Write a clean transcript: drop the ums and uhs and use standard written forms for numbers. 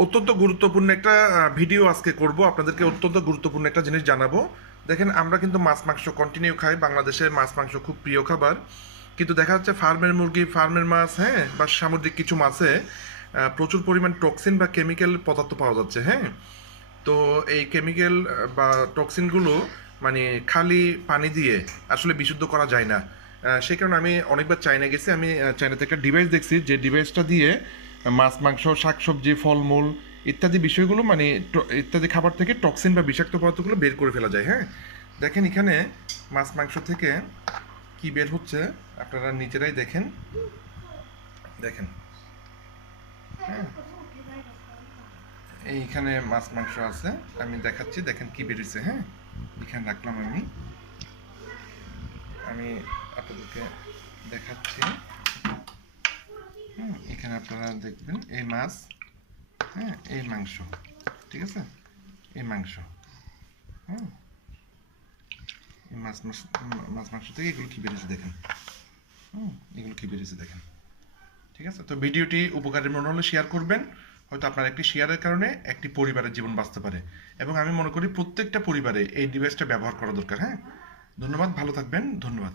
অত্যন্ত গুরুত্বপূর্ণ একটা ভিডিও আজকে করব, আপনাদেরকে অত্যন্ত গুরুত্বপূর্ণ একটা জিনিস জানাবো। দেখেন, আমরা কিন্তু মাছ মাংস কন্টিনিউ খাই, বাংলাদেশে মাছ মাংস খুব প্রিয় খাবার। কিন্তু দেখা যাচ্ছে ফার্মের মুরগি, ফার্মের মাছ, হ্যাঁ, বা সামুদ্রিক কিছু মাছে প্রচুর পরিমাণ টক্সিন বা কেমিক্যাল পদার্থ পাওয়া যাচ্ছে, হ্যাঁ। তো এই কেমিক্যাল বা টক্সিনগুলো মানে খালি পানি দিয়ে আসলে বিশুদ্ধ করা যায় না। সেই কারণে আমি অনেকবার চায়না গেছি, আমি চায়নাতে একটা ডিভাইস দেখছি, যে ডিভাইসটা দিয়ে মাছ মাংস শাকসবজি ফলমূল ইত্যাদি বিষয়গুলো মানে ইত্যাদি খাবার থেকে টক্সিন বা বিষাক্ত পদার্থগুলো বের করে ফেলা যায়, হ্যাঁ। দেখেন এখানে মাছ মাংস থেকে কি বের হচ্ছে, আপনারা নিজেরাই দেখেন। দেখেন, হ্যাঁ, এইখানে মাছ মাংস আছে, আমি দেখাচ্ছি, দেখেন কি বেরিয়েছে, হ্যাঁ। এখানে রাখলাম আমি আমি আপনাদেরকে দেখাচ্ছি। এখানে আপনারা দেখবেন এই মাছ, হ্যাঁ, এই মাংস, ঠিক আছে, এই মাংস, হ্যাঁ, এই মাছ মাছ মাছ মাংস থেকে এগুলো কি বেরিয়েছে দেখেন। এগুলো কি বেরিয়েছে দেখেন, ঠিক আছে। তো ভিডিওটি উপকারী মনে হলে শেয়ার করবেন, হয়তো আপনার একটি শেয়ারের কারণে একটি পরিবারের জীবন বাঁচতে পারে। এবং আমি মনে করি প্রত্যেকটা পরিবারে এই ডিভাইসটা ব্যবহার করা দরকার, হ্যাঁ। ধন্যবাদ, ভালো থাকবেন, ধন্যবাদ।